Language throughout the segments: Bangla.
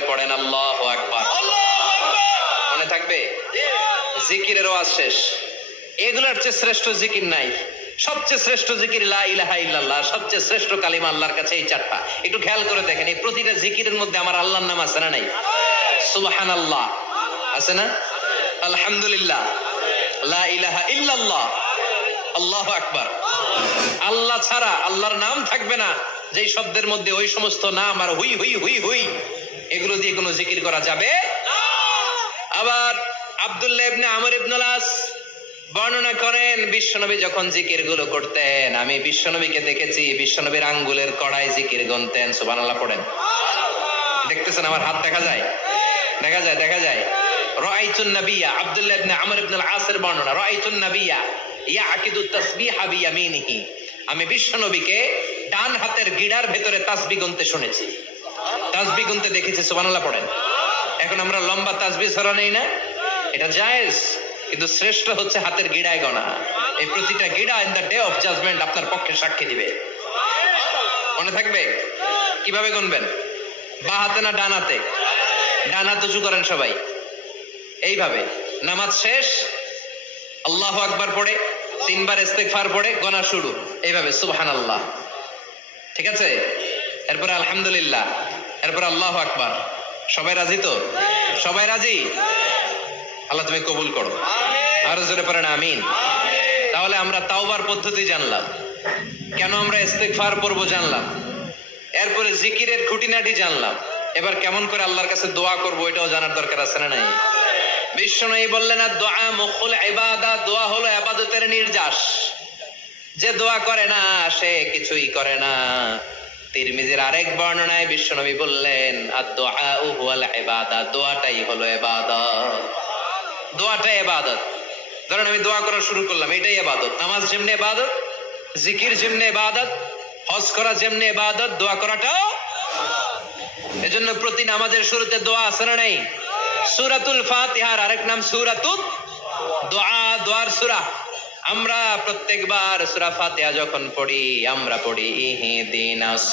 সবাই পড়েন আল্লাহু আকবার। মনে থাকবে? জিকিরের ওয়াজ শেষ। এগুলোর চেয়ে শ্রেষ্ঠ জিকির নাই। সবচেয়ে শ্রেষ্ঠ জিকির লা ইলাহা ইল্লাল্লাহ, সবচেয়ে শ্রেষ্ঠ কালিমা আল্লাহর কাছে এই চারটা। একটু খেয়াল করে দেখেন, এই প্রতিটা জিকিরের মধ্যে আমার আল্লাহর নাম আছে না নাই? সুবহানাল্লাহ আছে না? আলহামদুলিল্লাহ, লা ইলাহা ইল্লাল্লাহ, আল্লাহু আকবার। আল্লাহ ছাড়া আল্লাহর নাম থাকবে না, যেই শব্দের মধ্যে ওই সমস্ত নাম আর হুই হুই হুই হুই, এগুলো দিয়ে কোনো জিকির করা যাবে না। আবার আব্দুল্লাহ ইবনে আমর ইবনে আস বর্ণনা করেন, বিশ্বনবী যখন জিকির গুলো করতেন, আমি বিশ্বনবীকে দেখেছি বিশ্বনবীর আঙ্গুলের কড়াই জিকির গুনতেন। সুবহানাল্লাহ পড়েন। দেখতেছেন আমার হাত দেখা যায়? দেখা যায়, দেখা যায়। রাআইতুন নাবিয়্যা, আব্দুল্লাহ ইবনে আমর ইবনে আস-এর বর্ণনা, রাআইতুন নাবিয়্যা ইয়াকিদু তাসবিহা বিয়ামিনিহি, আমি বিশ্বনবীকে ডান হাতের গিড়ার ভেতরে তাসবিহ গুনতে শুনেছি, তাসবিহ গুনতে দেখেছি। সুবহানাল্লাহ পড়েন। এখন আমরা লম্বা তাসবিহ ছড়া নেই না, এটা জায়েজ, কিন্তু শ্রেষ্ঠ হচ্ছে হাতের গিড়ায় গণা। এই প্রতিটা গিড়া in the day of judgement আপনার পক্ষে সাক্ষী দিবে। মনে থাকবে? কিভাবে গুনবেন? বা হাতে না ডান হাতে? ডান হাত উঁচু করেন সবাই, এইভাবে। নামাজ শেষ, আল্লাহু আকবার পড়ে 3 বার ইস্তেগফার পড়ে গণা শুরু, এইভাবে সুবহানাল্লাহ। ঠিক আছে? এরপর আলহামদুলিল্লাহ, এরপর আল্লাহু আকবার। সবাই রাজি তো? সবাই রাজি? আল্লাহ তুমি কবুল করো। আরো জোরে পড়েন আমিন। তাহলে আমরা তাওবার পদ্ধতি জানলাম, কেন আমরা ইস্তেগফার পড়বো জানলাম, এরপরে জিকিরের খুঁটিনাটি জানলাম। এবার কেমন করে আল্লাহর কাছে দোয়া করবো এটাও জানার দরকার আছে না নাই? বিশ্বনবী বললেন দোয়া মুখুল ইবাদা, দোয়া হলো ইবাদতের নির্যাস। যে দোয়া করে না সে কিছুই করে না। তিরমিজির আরেক বর্ণনায় বিশ্বনবী বললেন আদ-দুআউ হুয়াল ইবাদা, দোয়াটাই হলো ইবাদত। দোয়াটাই ইবাদত। ধরেন আমি দোয়া করা শুরু করলাম, এটাই ইবাদত। নামাজ যেমনি ইবাদত, জিকির যেমনি ইবাদত, হজ করা যেমনি ইবাদত, দোয়া করাটাও। এজন্য প্রতি নামাজের শুরুতে দোয়া আছে না নাই? সূরাতুল ফাতিহার আরেক নাম সূরাতুদ দোয়া, দোয়ার সূরা। আমরা প্রত্যেকবার সূরা ফাতিহা যখন পড়ি, আমরা পড়ি ইহদিনাস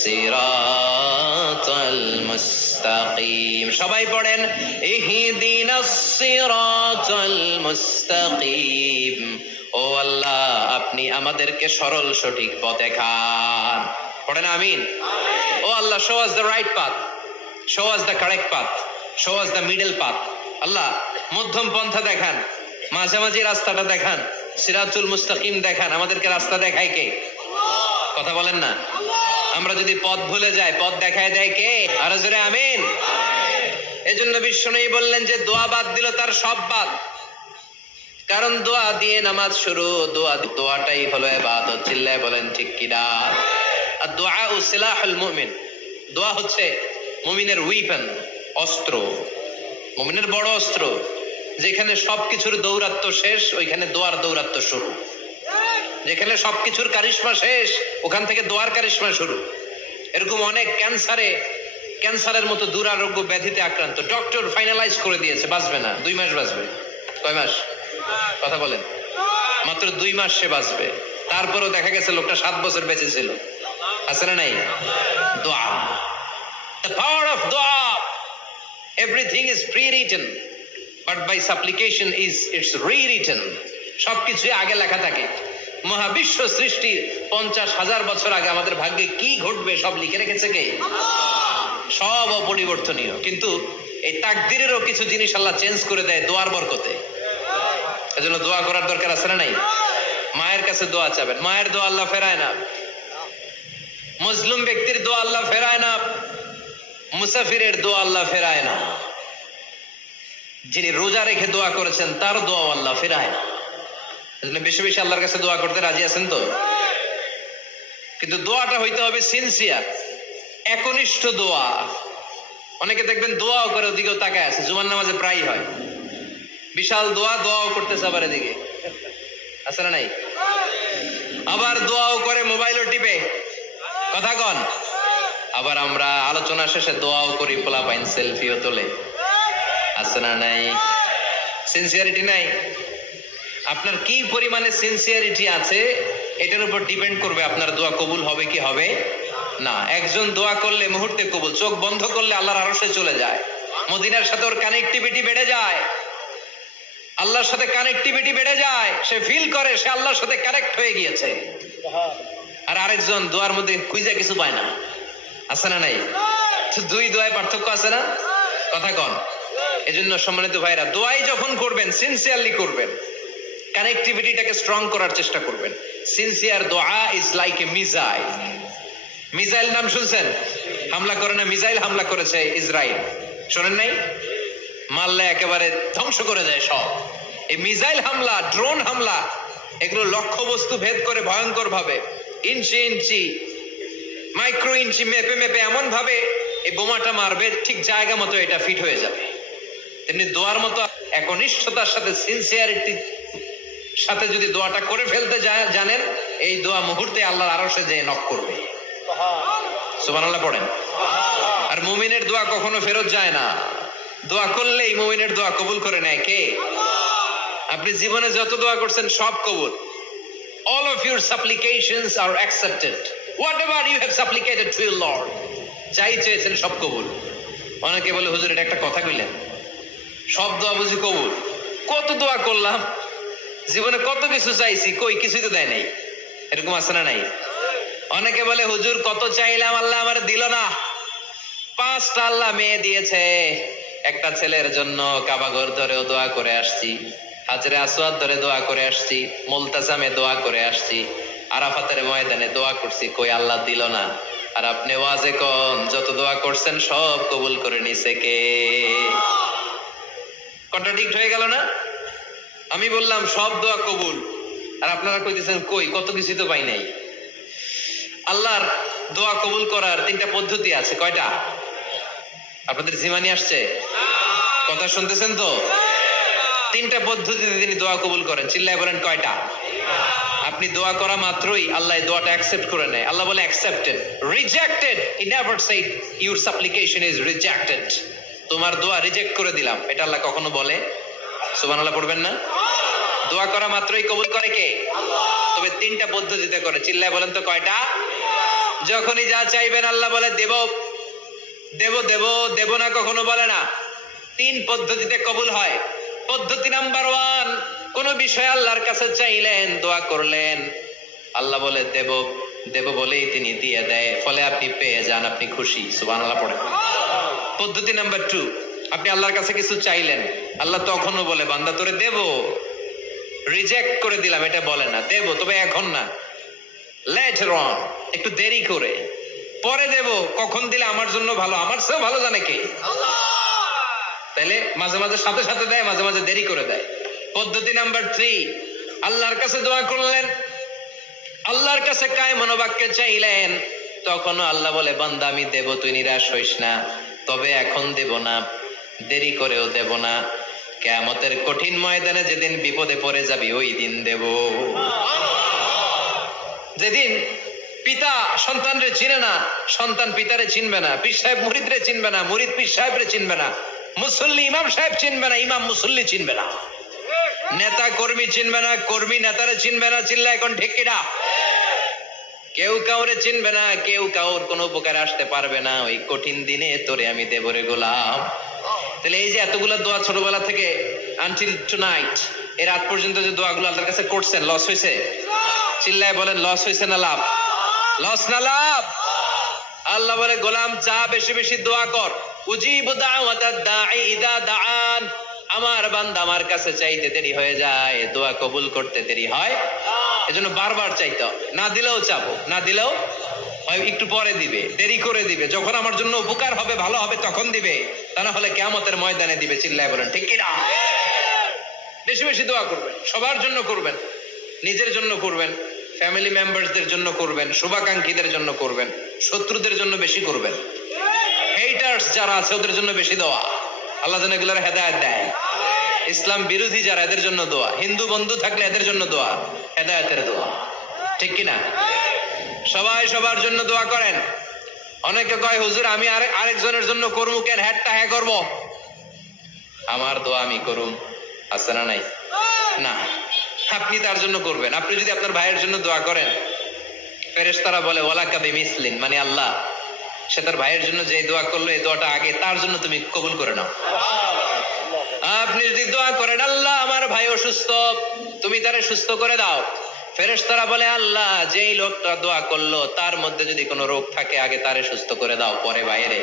সিরাতাল মুস্তাকিম। সবাই পড়েন ইহদিনাস সিরাতাল মুস্তাকিম। ও আল্লাহ, আপনি আমাদেরকে সরল সঠিক পথ দেখান। পড়েন আমিন। ও আল্লাহ, show us the right path, show us the correct path, show us the middle path. আল্লাহ মধ্যম পন্থা দেখান, মাঝামাঝি রাস্তাটা দেখান, সিরাতুল মুস্তাকিম দেখান। আমাদেরকে রাস্তা দেখায় কে? কথা বলেন না। আমরা যদি পথ ভুলে যাই, পথ দেখায় দেয় কে? আরো জোরে আমিন। এজন্য বিশ্বনবী বললেন যে দোয়া বাদ দিল তার সব বাদ। কারণ দোয়া দিয়ে নামাজ শুরু, দোয়াটাই হলো ইবাদত। চিল্লায় বলেন ঠিক কিনা? আর দোয়া ও সিলাহুল মুমিন, দোয়া হচ্ছে মুমিনের উইপেন, অস্ত্র, মুমিনের বড় অস্ত্র। যেখানে সবকিছুর দৌরাত্ম্য শেষ, ওইখানে দোয়ার দৌরাত্ম্য শুরু। যেখানে সবকিছুর কারিশমা শেষ, ওখান থেকে দোয়ার কারিশমা শুরু। এরকম অনেক ক্যান্সারের মতো দুরারোগ্য ব্যাধিতে আক্রান্ত, ডক্টর ফাইনালাইজ করে দিয়েছে বাঁচবে না, 2 মাস বাঁচবে। কয় মাস? কথা বলেন। মাত্র 2 মাস সে বাঁচবে। তারপরও দেখা গেছে লোকটা 7 বছর বেঁচে ছিল। আছে না নাই? দোয়া, the power of দোয়া। Everything is pre-written, but by supplication is it's rewritten. সবকিছু আগে লেখা থাকে। মহাবিশ্ব সৃষ্টির 50,000 বছর আগে আমাদের ভাগ্যে কি ঘটবে সব লিখে রেখেছে কে? সব অপরিবর্তনীয়। কিন্তু এই তাকদিরেরও কিছু জিনিস আল্লাহ চেঞ্জ করে দেয় দোয়ার বরকতে। এজন্য দোয়া করার দরকার আছে না নাই? মায়ের কাছে দোয়া চাবেন, মায়ের দোয়া আল্লাহ ফেরায় না। মজলুম ব্যক্তির দোয়া আল্লাহ ফেরায় না। মুসাফিরের দোয়া আল্লাহ ফেরায় না। যিনি রোজা রেখে দোয়া করেছেন তার দোয়া আল্লাহ ফেরায় না। এজন্য বেশি বেশি আল্লাহর কাছে দোয়া করতে রাজি আছেন তো? কিন্তু দোয়াটা হইতে হবে সিনসিয়ার, একনিষ্ঠ দোয়া। অনেকে দেখবেন দোয়াও করে ওদিকেও তাকায় আছে, জুমার নামাজে প্রায় হয় বিশাল দোয়াও করতেছে, আবার এদিকে আছে না নাই? আবার দোয়াও করে মোবাইলও টিপে, কথা কন। আবার আমরা আলোচনা শেষে দোয়াও করি, পোলাপাইন সেলফিও তোলে, আছে না নাই? সিনসিয়ারিটি নাই। আপনার কি পরিমাণে সিনসিয়ারিটি আছে এটার উপর ডিপেন্ড করবে আপনার দোয়া কবুল হবে কি হবে না, একজন দোয়া করলে মুহূর্তে কবুল, চোখ বন্ধ করলে আল্লাহর আরশে চলে যায়, মদিনার সাথে ওর কানেক্টিভিটি বেড়ে যায়, আল্লাহর সাথে কানেক্টিভিটি বেড়ে যায়, সে ফিল করে সে আল্লাহর সাথে কানেক্ট হয়ে গিয়েছে। আর আরেকজন দোয়ার মধ্যে খুঁজে কিছু পায় না, আছে না নাই? দুই দোয়ায় পার্থক্য আছে না? কথা কন। এজন্য সম্মানিত ভাইরা, দোয়াই যখন করবেন সিনসিয়ারলি করবেন, কানেক্টিভিটিটাকে স্ট্রং করার চেষ্টা করবেন। সিনসিয়ার দোয়া is like a missile. Missile নাম শুনছেন? হামলা করে না, মিসাইল হামলা করেছে ইসরায়েল, শোনেন নাই? মারলে একেবারে ধ্বংস করে দেয় সব। এই মিসাইল হামলা, ড্রোন হামলা, এগুলো লক্ষ্য বস্তু ভেদ করে ভয়ঙ্কর ভাবে, ইঞ্চি ইঞ্চি, মাইক্রো ইঞ্চি মেপে মেপে এমন ভাবে এই বোমাটা মারবে, ঠিক জায়গা মতো এটা ফিট হয়ে যাবে। তেমনি দোয়ার মতো একনিষ্ঠতার সাথে, সিনসিয়ারিটির সাথে যদি দোয়াটা করে ফেলতে জানেন, এই দোয়া মুহূর্তে আল্লাহর আরশে যেয়ে নক করবে। সুবহানাল্লাহ পড়েন। আর মুমিনের দোয়া কখনো ফেরত যায় না, দোয়া করলেই মুমিনের দোয়া কবুল করে নেয় কে? আপনি জীবনে যত দোয়া করছেন সব কবুল। All of your supplications are accepted. Whatever you have supplicated to your Lord, যাই চেয়েছেন সব কবুল। অনেকে বলে হুজুর এটা একটা কথা কইলেন, সব দোয়া বুঝি কবুল? কত দোয়া করলাম, জীবনে কত কিছু চাইছি, কই কিছুই তো দেয় নাই, এরকম আছে না নাই? অনেকে বলে হুজুর কত চাইলাম আল্লাহ আমার দিল না। 5টা আল্লাহ মেয়ে দিয়েছে, একটা ছেলের জন্য কাবাঘর ধরেও দোয়া করে আসছি, হাজরে আসওয়াদ ধরে দোয়া করে আসছি, মুলতাজামে দোয়া করে আসছি, আরাফাতের ময়দানে দোয়া করছি, কই আল্লাহ দিল না। আর আপনি ওয়াজে কোন যত দোয়া করছেন সব কবুল করে নিছে কে? কন্ট্রাডিক্ট হয়ে গেল না? আমি বললাম সব দোয়া কবুল, আর আপনারা কইতেছেন কই কত কিছু তো পাই নাই। আল্লাহর দোয়া কবুল করার 3টা পদ্ধতি আছে। কয়টা? আপনাদের জিমানি আসছে? কথা শুনতেছেন তো? 3টা পদ্ধতিতে তিনি দোয়া কবুল করেন। চিল্লায় বলেন কয়টা? আপনি দোয়া করা মাত্রই আল্লাহ এই দোয়াটা অ্যাকসেপ্ট করে নেয়। আল্লাহ বলে accepted, rejected he never shed your সাপ্লিকেশন is rejected. তোমার দোয়া রিজেক্ট করে দিলাম, এটা আল্লাহ কখনো বলে? সুবহানাল্লাহ পড়বেন না? দোয়া করা মাত্রই কবুল করে কে? তবে 3টা পদ্ধতিতে করে। চিল্লায় বলেন তো কয়টা? যখনই যা চাইবেন আল্লাহ বলে দেব দেব দেব, দেব না কখনো বলে না। 3 পদ্ধতিতে কবুল হয়। পদ্ধতি নাম্বার 1, কোন বিষয় আল্লাহর কাছে চাইলেন, দোয়া করলেন, আল্লাহ বলে দেব দেব বলেই তিনি দিয়ে দেয়, ফলে আপনি পেয়ে যান, আপনি খুশি। সুবহানাল্লাহ পড়েন। পদ্ধতি নাম্বার 2, আপনি আল্লাহর কাছে কিছু চাইলেন, আল্লাহ তখনও বলে বান্দা তোরে দেব, রিজেক্ট করে দিলাম এটা বলে না, দেব তবে এখন না, লেটার অন, একটু দেরি করে, পরে দেব, কখন দিলে আমার জন্য ভালো, আমার চেয়েও ভালো জানে কে? তাইলে মাঝে মাঝে সাথে সাথে দেয়, মাঝে মাঝে দেরি করে দেয়। পদ্ধতি নাম্বার 3, আল্লাহর কাছে দোয়া করলেন, আল্লাহর কাছে কায় মনোবাক্যে চাইলেন, তখনও আল্লাহ বলে বান্দা আমি দেব, তুই নিরাশ হইস না, তবে এখন দেব না, দেরি করেও দেব না, কিয়ামতের কঠিন ময়দানে যেদিন বিপদে পড়ে যাবি ওই দিন দেব। যেদিন পিতা সন্তানরে চিনে না, সন্তান পিতারে চিনবে না, পীর সাহেব মুরিদরে চিনবে না, মুরিদ পীর সাহেবরে চিনবে না, মুসল্লি ইমাম সাহেব চিনবে না, ইমাম মুসল্লি চিনবে না, নেতা কর্মী চিনবে না, কর্মী নেতারে চিনবে না। চিল্লা এখন ঠিক কিনা? কেউ কাউরে চিনবে না, কেউ কাউর কোনো উপকারে আসতে পারবে না। ওই কঠিন দিনে তোরে আমি দেবরে গোলাম। তাহলে এই যে এতগুলো দোয়া ছোটবেলা থেকে আনটিল টুনাইট, এর রাত পর্যন্ত যে দোয়াগুলো আল্লাহর কাছে করছেন, লস হয়েছে? চিল্লায় বলেন লস হয়েছে না লাভ? লস না লাভ? আল্লাহ বলে গোলাম চা বেশি বেশি দোয়া কর, উজিবু দাওয়াতাদ দাঈ ইদা দাআন। আমার বান্দা আমার কাছে চাইতে দেরি হয়ে যায়, দোয়া কবুল করতে দেরি হয়, এজন্য বারবার চাইতে হবে। না দিলেও চাবো, না দিলেও একটু পরে দিবে, দেরি করে দিবে, যখন আমার জন্য উপকার হবে ভালো হবে তখন দিবে, তা না হলে কিয়ামতের ময়দানে দিবে। চিল্লায় বলেন ঠিক কি না? বেশি বেশি দোয়া করবেন, সবার জন্য করবেন, নিজের জন্য করবেন, ফ্যামিলি মেম্বারসদের জন্য করবেন, শুভাকাঙ্ক্ষীদের জন্য করবেন, শত্রুদের জন্য বেশি করবেন, হেটার্স যারা আছে ওদের জন্য বেশি দোয়া। আল্লাহ যেন এগুলোর হেদায়েত দেয়। ইসলাম বিরোধী যারা এদের জন্য দোয়া, হিন্দু বন্ধু থাকলে এদের জন্য দোয়া, হেদায়েতের দোয়া, ঠিক কিনা? সবাই সবার জন্য দোয়া করেন। অনেকে কয় হুজুর আমি আরেকজনের জন্য করবো কেন, হ্যাটটা হ্যাঁ করবো, আমার দোয়া আমি করুম, আছে না নাই? না, আপনি তার জন্য করবেন। আপনি যদি আপনার ভাইয়ের জন্য দোয়া করেন, ফেরেশতারা বলে ওয়ালাকা বিমিসলিন, মানে আল্লাহ সে তার ভাইয়ের জন্য যে দোয়া করলো এই দোয়াটা আগে তার জন্য তুমি কবুল করে নাও। আপনি যদি দোয়া করেন আল্লাহ আমার ভাই অসুস্থ, তুমি তারে সুস্থ করে দাও, ফেরেশতারা বলে আল্লাহ যেই লোকটা দোয়া করলো তার মধ্যে যদি কোনো রোগ থাকে আগে তারে সুস্থ করে দাও, পরে বাইরে।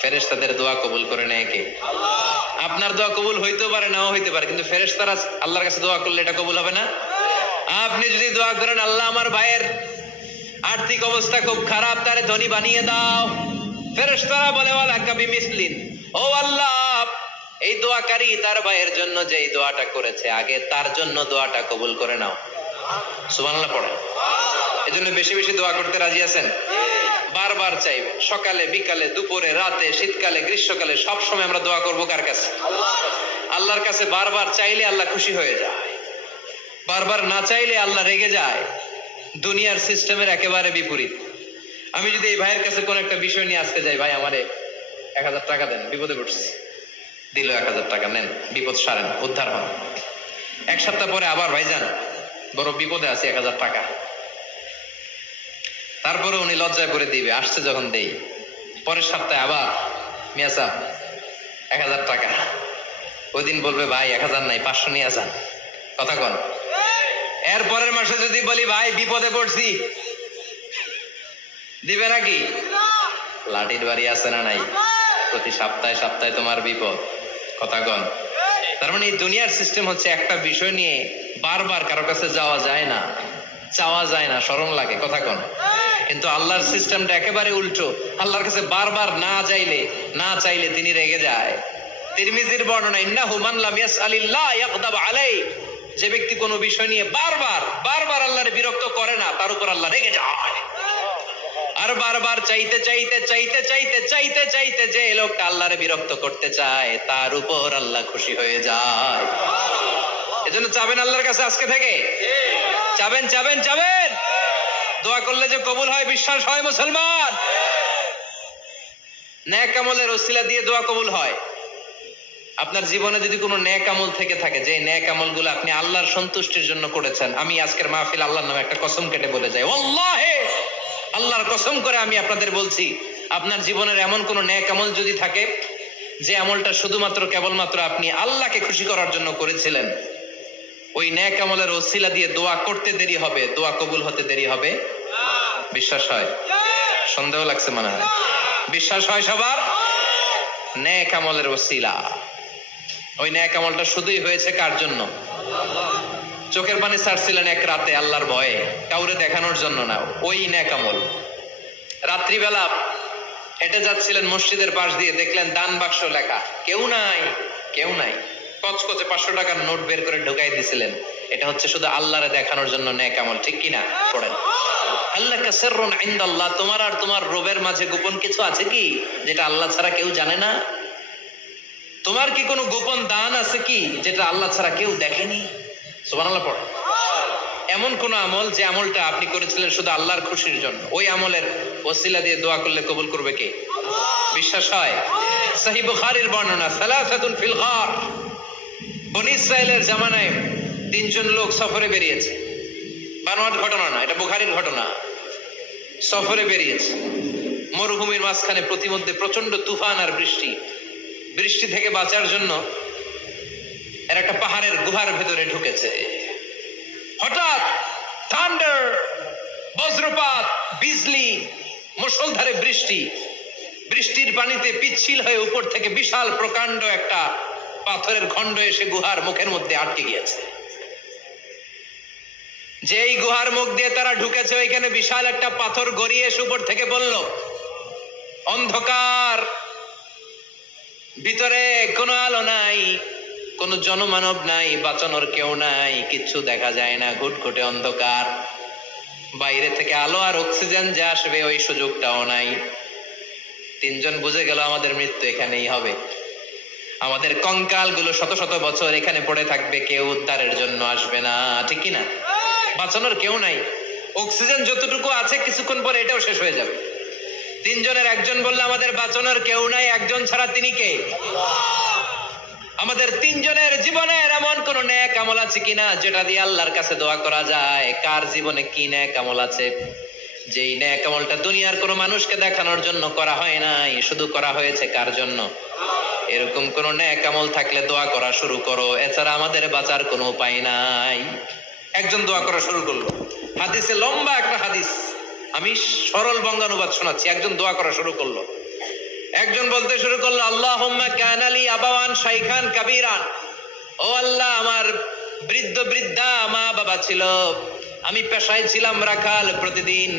ফেরেশতাদের দোয়া কবুল করে নেয় কে? আপনার দোয়া কবুল হইতেও পারে নাও হইতে পারে, কিন্তু ফেরেশতারা আল্লাহর কাছে দোয়া করলে এটা কবুল হবে না? আপনি যদি দোয়া করেন আল্লাহ আমার ভাইয়ের আর্থিক অবস্থা খুব খারাপ, তারে ধনী বানিয়ে দাও, ফেরেশতারা বলে ওয়ালাকা বিমিসলিন, ও আল্লাহ এই দোয়াকারী তার ভাইয়ের জন্য যে এই দোয়াটা করেছে আগে তার জন্য দোয়াটা কবুল করে নাও। সুবহানাল্লাহ পড়ে। এজন্য বেশি বেশি দোয়া করতে রাজি আছেন? বারবার চাইবে, সকালে বিকালে দুপুরে রাতে শীতকালে গ্রীষ্মকালে সব সময় আমরা দোয়া করবো কার কাছে? আল্লাহর কাছে। বারবার চাইলে আল্লাহ খুশি হয়ে যায়, বারবার না চাইলে আল্লাহ রেগে যায়। দুনিয়ার সিস্টেমের একেবারে বিপরীত। আমি যদি এই ভাইয়ের কাছে কোন একটা বিষয় নিয়ে আসতে যাই, ভাই আমারে 1000 টাকা দেন, বিপদে পড়ছি, দিল 1000 টাকা, নেন বিপদ সারেন, উদ্ধার হন। এক সপ্তাহ পরে আবার ভাইজান বড় বিপদে আছে, 1000 টাকা। তারপরে উনি লজ্জায় করে দিবে, আসছে যখন দেই। পরের সপ্তাহে আবার মিয়া সাহেব 1000 টাকা। ওই দিন বলবে ভাই 1000 নাই, 500 নিয়ে যান, কথা কন। এর পরের মাসে যদি বলি ভাই বিপদে পড়ছি, দিবে নাকি? লাঠির বাড়ি আছে না নাই? প্রতি সপ্তাহে সপ্তাহে তোমার বিপদ, কথা কন। তার মানে এই দুনিয়ার সিস্টেম হচ্ছে একটা বিষয় নিয়ে বারবার কারো কাছে যাওয়া যায় না, চাওয়া যায় না, শরম লাগে, কথা কন। কিন্তু আল্লাহর সিস্টেমটা একেবারে উল্টো। আল্লাহর কাছে বারবার না চাইলে তিনি রেগে যায়। তিরমিজির বর্ণনা, ইন্নাহু মান লাম ইয়াসআলিল্লাহ ইয়াগদাব আলাইহি, যে ব্যক্তি কোনো বিষয় নিয়ে বারবার আল্লাহর বিরক্ত করে না তার উপর আল্লাহ রেগে যায়। আর বারবার চাইতে যে লোকটা আল্লাহর বিরক্ত করতে চায় তার উপর আল্লাহ খুশি হয়ে যায়। এজন্য চাবেন আল্লাহর কাছে আজকে থেকে, চাবেন দোয়া করলে যে কবুল হয় বিশ্বাস হয় মুসলমান। নেক আমলের ওসিলা দিয়ে দোয়া কবুল হয়। আপনার জীবনে যদি কোনো নেক আমল থেকে থাকে, যে নেক আমলগুলো আপনি আল্লাহর সন্তুষ্টির জন্য করেছেন, আমি আজকের মাহফিল আল্লাহর নামে একটা কসম কেটে বলে যাই, ওয়াল্লাহি আল্লাহর কসম করে আমি আপনাদের বলছি, আপনার জীবনের এমন কোন নেক আমল যদি থাকে যে আমলটা শুধুমাত্র কেবলমাত্র আপনি আল্লাহকে খুশি করার জন্য করেছিলেন, ওই নেক আমলের ওসিলা দিয়ে দোয়া করতে দেরি হবে, দোয়া কবুল হতে দেরি হবে। বিশ্বাস হয়? সন্দেহ লাগছে মনে হয়। বিশ্বাস হয় সবার? নেক আমলের ওসিলা, ওই নেক আমলটা শুধুই হয়েছে কার জন্য? চোখের পানি ছাড়ছিলেন এক রাতে আল্লাহর ভয়ে, কাউরে দেখানোর জন্য না, ওই নেক আমল। রাত্রিবেলা হেঁটে যাচ্ছিলেন মসজিদের পাশ দিয়ে, দেখলেন দান বাক্স লেখা, কেউ নাই, কচকচে 500 টাকার নোট বের করে ঢুকাই দিছিলেন। এটা হচ্ছে শুধু আল্লাহরে দেখানোর জন্য নেক আমল, ঠিক কিনা? পড়েন, আল্লাহ কাসিরুন ইনদাল্লাহ, তোমার আর তোমার রবের মাঝে গোপন কিছু আছে কি যেটা আল্লাহ ছাড়া কেউ জানে না? তোমার কি কোনো গোপন দান আছে কি যেটা আল্লাহ ছাড়া কেউ দেখেনি? সুবহানাল্লাহ পড়ে। এমন কোন আমল যে আমলটা আপনি করেছিলেন শুধু আল্লাহর খুশির জন্য, ওই আমলের ওসিলা দিয়ে দোয়া করলে কবুল করবে কে? বিশ্বাস হয়? সহিহ বুখারীর বর্ণনা, সালাসাতুন ফিল গার, বনী ইসরাইলের জামানায় 3 জন লোক সফরে বেরিয়েছে। বানোয়াট ঘটনা না, এটা বুখারীর ঘটনা। সফরে বেরিয়েছে, মরুভূমির মাঝখানে প্রতিমধ্যে প্রচন্ড তুফান আর বৃষ্টি থেকে বাঁচার জন্য এর একটা পাহাড়ের গুহার ভেতরে ঢুকেছে। হঠাৎ থান্ডার, বজ্রপাত, বিজলি, মুষলধারে বৃষ্টির পানিতে পিচ্ছিল হয়ে উপর থেকে বিশাল প্রকাণ্ড একটা পাথরের খণ্ড এসে গুহার মুখের মধ্যে আটকে গিয়েছে। যেই গুহার মুখ দিয়ে তারা ঢুকেছে, ওইখানে বিশাল একটা পাথর গড়িয়ে এসে উপর থেকে বলল, অন্ধকার, ভিতরে কোনো আলো নাই, কোন জনমানব নাই, বাঁচানোর কেউ নাই, কিচ্ছু দেখা যায় না, ঘুটঘুটে অন্ধকার, বাইরে থেকে আলো আর অক্সিজেন যে আসবে ওই সুযোগটাও নাই। 3 জন বুঝে গেল আমাদের মৃত্যু এখানেই হবে, আমাদের কঙ্কাল গুলো শত শত বছর এখানে পড়ে থাকবে, কেউ উদ্ধারের জন্য আসবে না, ঠিক কিনা? বাঁচানোর কেউ নাই, অক্সিজেন যতটুকু আছে কিছুক্ষণ পরে এটাও শেষ হয়ে যাবে। 3 জনের একজন বলল আমাদের বাঁচানোর কেউ নাই, একজন ছাড়া তিনি কে? আমাদের 3 জনের জীবনের এমন কোন নেক আমল আছে কিনা যেটা দিয়ে আল্লাহর কাছে দোয়া করা যায়? কার জীবনে কি নেক আমল আছে? যেই নেক আমলটা দুনিয়ার কোনো মানুষকে দেখানোর জন্য করা হয় নাই, শুধু করা হয়েছে কার জন্য? এরকম কোন নেক আমল থাকলে দোয়া করা শুরু করো, এছাড়া আমাদের বাঁচার কোনো উপায় নাই। একজন দোয়া করা শুরু করলো, হাদিসে লম্বা একটা হাদিস, আমি সরল বঙ্গানুবাদ শোনাচ্ছি। একজন দোয়া করা শুরু করলো, একজন বলতে শুরু করলো, আল্লাহুম্মা কানা লি আবাওয়ান শাইখান কাবীরান, ও আল্লাহ আমার বৃদ্ধ বৃদ্ধা মা বাবা ছিল, আমি পেশায় ছিলাম রাখাল, প্রতিদিন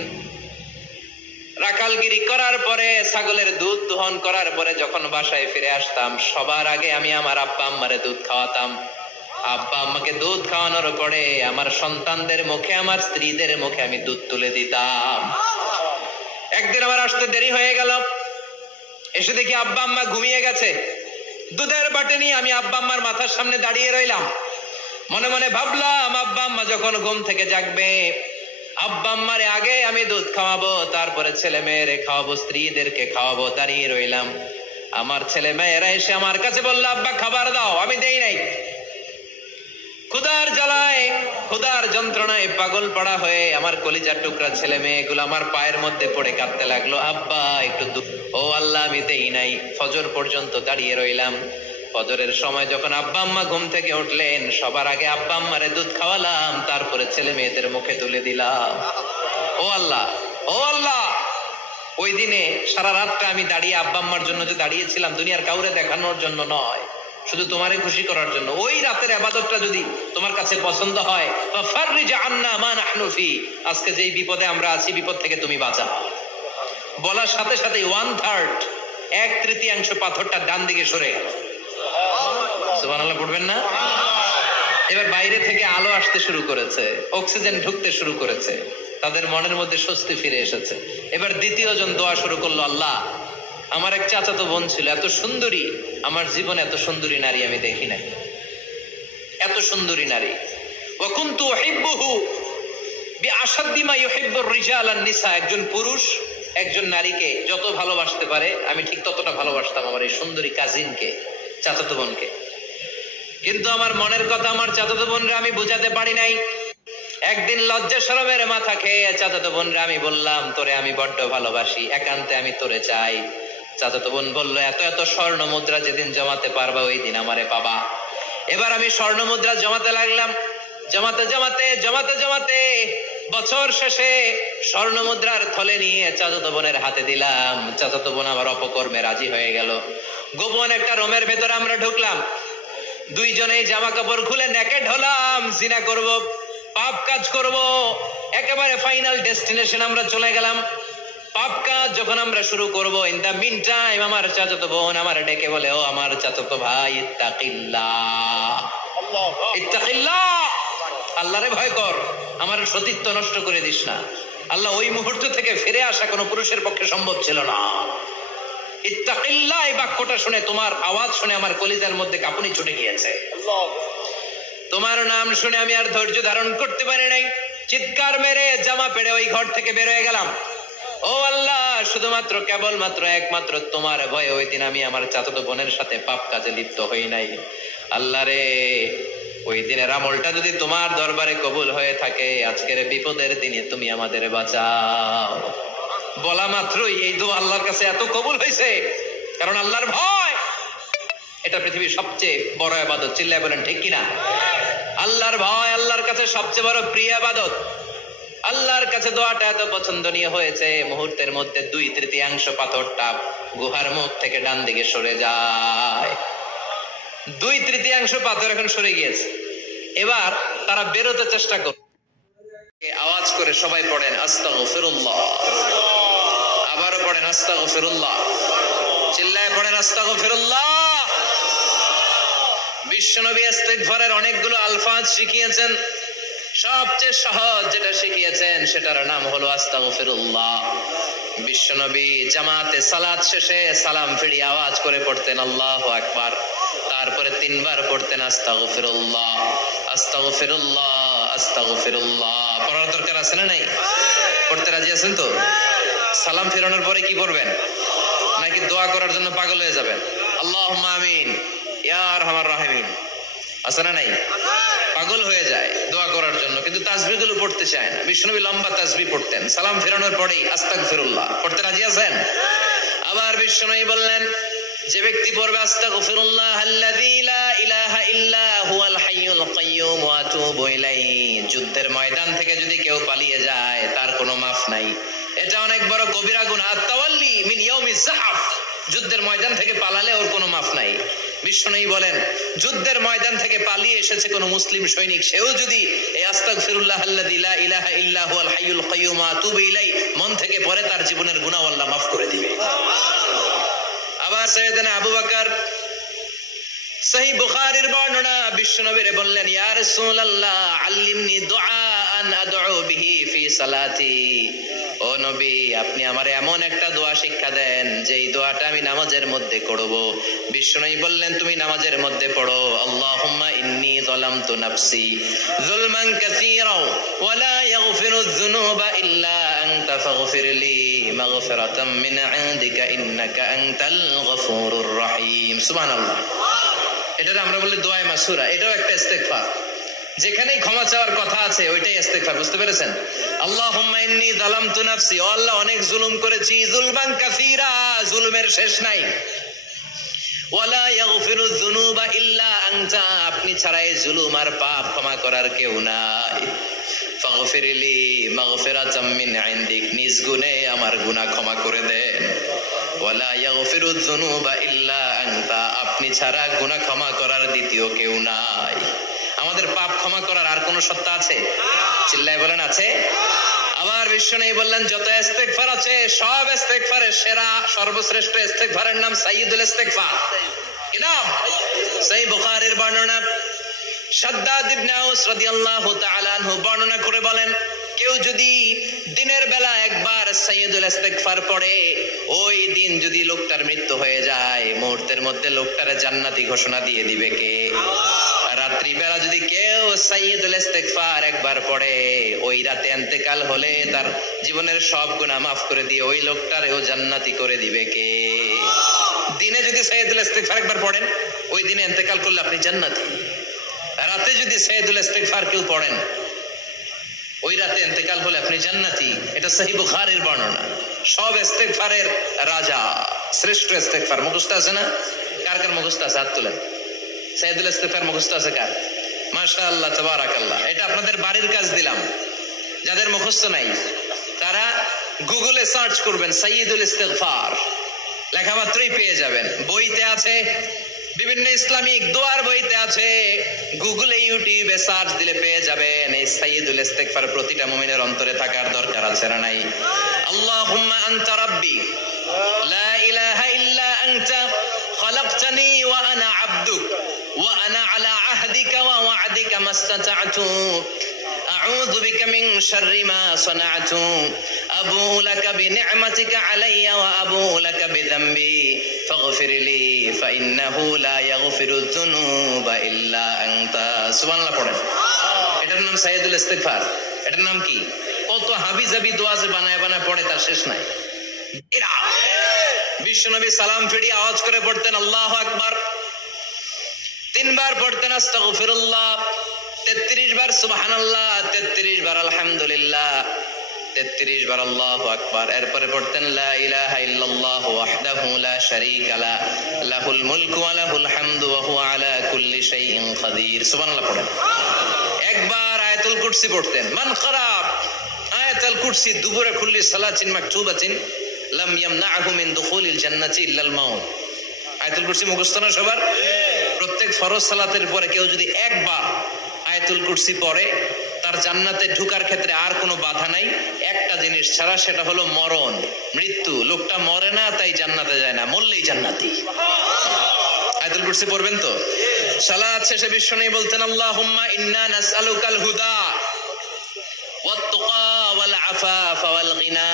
রাখালগিরি করার পরে ছাগলের দুধ দহন করার পরে যখন বাসায় ফিরে আসতাম, সবার আগে আমি আমার আব্বা আম্মারে দুধ খাওয়াতাম। আব্বা আম্মাকে দুধ খাওয়ানোর পরে আমার সন্তানদের মুখে, আমার স্ত্রীদের মুখে আমি দুধ তুলে দিতাম। একদিন আমার আসতে দেরি হয়ে গেল, এসে দেখি আব্বা আম্মা ঘুমিয়ে গেছে। দুধের বাটি নিয়ে আমি আব্বা আম্মার মাথার সামনে দাঁড়িয়ে রইলাম। মনে মনে ভাবলাম, আব্বা আম্মা যখন ঘুম থেকে জাগবে, আব্বা আম্মারে আগে আমি দুধ খাওয়াবো, তারপরে ছেলে মেয়েরে খাওয়াবো, স্ত্রীদেরকে খাওয়াবো। দাঁড়িয়ে রইলাম, আমার ছেলে মেয়েরা এসে আমার কাছে বললো, আব্বা খাবার দাও, আমি দেই নাই। ক্ষুধার জ্বালায়, ক্ষুধার যন্ত্রণায় পাগল পড়া হয়ে আমার কলিজার টুকরা ছেলে মেয়েগুলো আমার পায়ের মধ্যে পড়ে কাঁদতে লাগলো, আব্বা একটু দুধ। ও আল্লাহ, আমি দেই নাই। ফজর পর্যন্ত দাঁড়িয়ে রইলাম। ফজরের সময় যখন আব্বা আম্মা ঘুম থেকে উঠলেন, সবার আগে আব্বা আম্মারে দুধ খাওয়ালাম, তারপরে ছেলে মেয়েদের মুখে তুলে দিলাম। ও আল্লাহ, ও আল্লাহ, ওই দিনে সারা রাতটা আমি দাঁড়িয়ে আব্বা আম্মার জন্য যে দাঁড়িয়েছিলাম, দুনিয়ার কাউরে দেখানোর জন্য নয়, শুধু তোমারে খুশি করার জন্য। ওই রাতের ইবাদতটা যদি তোমার কাছে পছন্দ হয়, ফাফাররিজ আন্না মা নাহনু ফি, আজকে যেই বিপদে আমরা আছি, বিপদ থেকে তুমি বাঁচাও। বলার সাথে সাথে 1/3, 1/3 পাথরটা ডান দিকে সরে গেল। সুবহানাল্লাহ পড়বেন না? এবার বাইরে থেকে আলো আসতে শুরু করেছে, অক্সিজেন ঢুকতে শুরু করেছে, তাদের মনের মধ্যে স্বস্তি ফিরে এসেছে। এবার দ্বিতীয় জন দোয়া শুরু করলো, আল্লাহ আমার এক চাচাতো বোন ছিল, এত সুন্দরী, আমার জীবনে এত সুন্দরী নারী আমি দেখি নাই, এত সুন্দরী নারী। ওয়া কুনতু উহিব্বুহু বিআশাদ্দি মা ইউহিব্বুর রিজাল আন নিসা, একজন পুরুষ একজন নারীকে যত ভালোবাসতে পারে আমি ঠিক ততটা ভালোবাসতাম আমার এই সুন্দরী কাজিনকে, চাচাতো বোনকে। কিন্তু আমার মনের কথা আমার চাচাতো বোনরে আমি বোঝাতে পারি নাই। একদিন লজ্জা শরমের মাথা খেয়ে চাচাতো বোনরে আমি বললাম, তোরে আমি বড্ড ভালোবাসি, একান্তে আমি তোরে চাই। চাচাতো বোন বললো, এত এত স্বর্ণ মুদ্রা যেদিন জমাতে পারবা ওই দিন আমারে পাবা। এবার আমি স্বর্ণ মুদ্রা জমাতে লাগলাম, জমাতে জমাতে জমাতে জমাতে বছর শেষে স্বর্ণ মুদ্রার থলে নিয়ে চাচাতো বোনের হাতে দিলাম। চাচাতো বোন আমার অপকর্মে রাজি হয়ে গেল। গোপন একটা রুমের ভেতরে আমরা ঢুকলাম, দুইজনেই জামা কাপড় খুলে নেকেড হলাম, জিনা করব, পাপ কাজ করব। একেবারে ফাইনাল ডেস্টিনেশন আমরা চলে গেলাম। পাপ কাজ যখন আমরা শুরু করব, ইন দা মিন টাইম আমার চাচাতো বোন আমার ডেকে বলে, ও আমার চাচাতো ভাই, ইত্তাকিল্লাহ, ইত্তাকিল্লাহ, আল্লাহরে ভয় কর, আমার সতীত্ব নষ্ট করে দিস না। আল্লাহ ওই মুহূর্ত থেকে ফিরে আসা কোনো পুরুষের পক্ষে সম্ভব ছিল না। ইত্তাকিল্লাহ, এই বাক্যটা শুনে, তোমার আওয়াজ শুনে আমার কলিজার মধ্যে কাঁপুনি ছুটে গিয়েছে। তোমার নাম শুনে আমি আর ধৈর্য ধারণ করতে পারি নাই, চিৎকার মেরে জামা পেড়ে ওই ঘর থেকে বের হয়ে গেলাম। ও আল্লাহ, শুধুমাত্র কেবলমাত্র একমাত্র তোমার ভয়ে ওই দিন আমি আমার চাচাতো বোনের সাথে পাপ কাজে লিপ্ত হই নাই। আল্লাহ রে, ওই দিনের আমলটা যদি তোমার দরবারে কবুল হয়ে থাকে, আজকের বিপদের দিনে তুমি আমাদের বাঁচাও। বলা মাত্রই এই দোয়া আল্লাহর কাছে এত কবুল হয়েছে, কারণ আল্লাহর ভয় এটা পৃথিবীর সবচেয়ে বড় ইবাদত। চিল্লায় বলেন ঠিক কিনা? আল্লাহর ভয় আল্লাহর কাছে সবচেয়ে বড় প্রিয় ইবাদত। আল্লাহর কাছে দোয়াটা এত পছন্দনীয় হয়েছে, মুহূর্তের মধ্যে 2/3 পাথরটা গুহার মুখ থেকে ডান দিকে সরে যায়। 2/3 পাথর এখন সরে গিয়েছে। এবার তারা বেরোতে চেষ্টা করে, আওয়াজ করে সবাই পড়েন আস্তাগফিরুল্লাহ, আবারও পড়েন আস্তাগফিরুল্লাহ, চিল্লায় পড়েন আস্তাগফিরুল্লাহ। বিশ্বনবী ইস্তিগফারের অনেকগুলো আলফাজ শিখিয়েছেন, সবচেয়ে সহজ যেটা শিখিয়েছেন সেটার নাম হলো আস্তাগফিরুল্লাহ। বিশ্বনবী জামাতে সালাত শেষে সালাম ফিরিয়ে আওয়াজ করে পড়তেন আল্লাহু আকবার, তারপরে 3 বার পড়তেন আস্তাগফিরুল্লাহ, আস্তাগফিরুল্লাহ, আস্তাগফিরুল্লাহ। পড়ার দরকার আছে না নাই? পড়তে রাজি আছেন তো? সালাম ফেরানোর পরে কি পড়বেন? নাকি দোয়া করার জন্য পাগল হয়ে যাবেন? আল্লাহুম্মা আমিন ইয়া আরহামার রাহিমিন, আছে না নাই? পাগল হয়ে যায় দোয়া করার জন্য, কিন্তু তাসবিহগুলো পড়তে চায় না। বিশ্বনবী লম্বা তাসবিহ পড়তেন, সালাম ফেরানোর পরেই আস্তাগফিরুল্লাহ পড়তে রাজি আছেন? আবার বিশ্বনবী বললেন, যে ব্যক্তি পড়বে আস্তাগফিরুল্লাহ আল্লাযী লা ইলাহা ইল্লা হুয়াল হাইয়ুল কাইয়্যুম ওয়া আতুবু ইলাইহি, যুদ্ধের ময়দান থেকে যদি কেউ পালিয়ে যায় তার কোনো মাফ নাই। এটা অনেক বড় কবিরা গুনাহ। আত-তাওয়াল্লি মিন ইয়াউমিজ যাহফ, যুদ্ধের ময়দান থেকে পালালে ওর কোনো মাফ নাই। বিশ্বনবী বলেন, যুদ্ধের ময়দান থেকে পালিয়ে এসেছে কোন মুসলিম সৈনিক, সেও যদি এই আস্তাগফিরুল্লাহ আল্লাযী লা ইলাহা ইল্লা হুয়াল হাইয়ুল কাইয়্যুম ওয়া আতুবু ইলাইহি মন থেকে পড়ে, তার জীবনের গুনাহ আল্লাহ মাফ করে দিবে। আবার সাইয়েদনা আবু বকর, সহিহ বুখারীর বর্ণনা, বিশ্বনবীরে বললেন, ইয়া রাসূলুল্লাহ আল্লিমনি দুআআন আদউ বিহি ফি সালাতি, ও নবী আপনি আমারে এমন একটা দোয়া শিক্ষা দেন যেই দোয়াটা আমি নামাজের মধ্যে করব। বিশ্বনবী বললেন, তুমি নামাজের মধ্যে পড়ো, আল্লাহুম্মা ইন্নী যালামতু নাফসি যুলমান কাসীরা ওয়া লা ইয়াগফিরুয যুনুবা ইল্লা আনতা ফাগফিরলি মাগফিরাতাম মিন ইনদিকা ইন্নাকা আনতাল গফুরুর রহিম। সুবহানাল্লাহ। এটা আমরা বলি দোয়া মাসুরা, এটাও একটা ইস্তেগফার। যেখানেই ক্ষমা চাওয়ার কথা আছে ওইটাই ইস্তেগফার, বুঝতে পেরেছেন? আল্লাহুম্মা ইন্নী যালামতু নাফসি, ও আল্লাহ অনেক জুলুম করেছি, যুলমান কাসীরা, জুলুমের শেষ নাই, ওয়ালা ইয়াগফিরুয যুনুবা ইল্লা আনতা, আপনি ছাড়া এই জুলুম আর পাপ ক্ষমা করার কেউ নাই, ফাগফিরলি মাগফিরাতাম মিন ইনদিক, নিজ গুণে আমার গুনাহ ক্ষমা করে দেন, ওয়ালা ইয়াগফিরুয যুনুবা ইল্লা আনতা, আপনি ছাড়া গুনাহ ক্ষমা করার দ্বিতীয় কেউ নাই। আমাদের পাপ ক্ষমা করার আর কোন সত্তা আছে? চিল্লায় বলেন, আছে? আবার বিশ্বনবী বললেন, যত ইস্তেগফার আছে সব ইস্তেগফারের সেরা সর্বশ্রেষ্ঠ ইস্তেগফারের নাম সাইয়্যিদুল ইস্তেগফার। কি নাম? সহিহ বুখারীর বর্ণনা, শাদ্দাদ ইবনে আউস রাদিয়াল্লাহু তাআলা আনহু বর্ণনা করে বলেন, কেউ যদি দিনের বেলা একবার সাইয়্যিদুল ইস্তেগফার পড়ে, ওই দিন যদি লোকটার মৃত্যু হয়ে যায়, মুহূর্তের মধ্যে লোকটারে জান্নাতি ঘোষণা দিয়ে দিবে কে? রাত্রি বেলা যদি কেউ সাইয়্যিদুল ইস্তেগফার একবার পড়ে, ওই রাতে ইন্তেকাল হলে তার জীবনের সব গুনাহ মাফ করে দিয়ে ওই লোকটারেও জান্নাতি করে দিবে কে? দিনে যদি সাইয়্যিদুল ইস্তেগফার একবার পড়েন, ওই দিনে ইন্তেকাল করলে আপনি জান্নাতি। রাতে যদি সাইয়্যিদুল ইস্তেগফার কেউ পড়েন, ওই রাতে ইন্তেকাল হলে আপনি জান্নাতি। এটা সহিহ বুখারীর বর্ণনা। সব ইস্তেগফারের রাজা, শ্রেষ্ঠ ইস্তেগফার মুখস্থ আছে না? কার কার মুখস্থ আছে? হাত তুলেন। সাইয়্যিদুল ইস্তেগফার মুখস্থ আছে কার? মাশাআল্লাহ, তাবারাকাল্লাহ। এটা আপনাদের বাড়ির কাজ দিলাম। যাদের মুখস্থ নাই তারা গুগলে সার্চ করবেন সাইয়্যিদুল ইস্তেগফার, লেখা মাত্রই পেয়ে যাবেন। বইতে আছে, বিভিন্ন ইসলামিক দোয়ার বইতে আছে, গুগলে ইউটিউবে সার্চ দিলে পেয়ে যাবেন। এই সাইয়্যিদুল ইস্তেগফার প্রতিটা মুমিনের অন্তরে থাকার দরকার আছে না নাই? আল্লাহুম্মা আনতা রাব্বি লা ইলাহা ইল্লা আনতা খালাকতানি ওয়া আনা আবদুক ওয়া আনা আলা আহদিকা ওয়া ওয়া'দিকা মাস্তাতা'তু আউযু বিকা মিন শাররি মা সানা'তু আবুউ লাকা বিনি'মাতিকা আলাইয়া ওয়া আবুউ লাকা বিযামবি ফাগফিরলি ফাইন্নাহু লা ইয়াগফিরুয যুনুবা ইল্লা আনতা। সুবহানাল্লাহ পড়েন। এটার নাম সাইয়্যিদুল ইস্তেগফার। এটার নাম কি? কত হাবিজাবি দোয়া যে বানায় বানায় পড়ে তার শেষ নাই। বিশ্বনবী সালাম ফিরিয়ে আওয়াজ করে পড়তেন আল্লাহু আকবার, 3 বার পড়তেন আস্তাগফিরুল্লাহ, 33 বার সুবহানাল্লাহ, 33 বার আলহামদুলিল্লাহ, 33 বার আল্লাহু আকবার। এরপরে পড়তেন লা ইলাহা ইল্লাল্লাহ ওয়াহদাহু লা শারীকা লা লাহুল মুলকু ওয়া লাহুল হামদু ওয়া হুয়া আলা কুল্লি শাইইন কাদির। সুবহানাল্লাহ পড়েন। একবার আয়াতুল কুরসি পড়তেন। মান ক্বারা আয়াতুল কুরসি দুবুরা কুল্লি সালাতিন মাকতুবাতিন লাম ইয়ামনাহু মিন দুখুলিল জান্নাতি ইল্লাল মাউত। আয়াতুল কুরসি মুখস্থ না সবার? প্রত্যেক ফরজ সালাতের পরে কেউ যদি একবার আয়াতুল কুরসি পড়ে, তার জান্নাতে ঢোকার ক্ষেত্রে আর কোনো বাধা নাই, একটা জিনিস ছাড়া, সেটা হলো মরণ, মৃত্যু। লোকটা মরে না তাই জান্নাতে যায় না, মরলেই জান্নাতি। আয়াতুল কুরসি পড়বেন তো? সালাত শেষে বিশ্বনবী বলতেন আল্লাহুম্মা ইন্না নাসআলুকাল হুদা ওয়াত তুকা ওয়াল আফাফা ওয়াল গিনা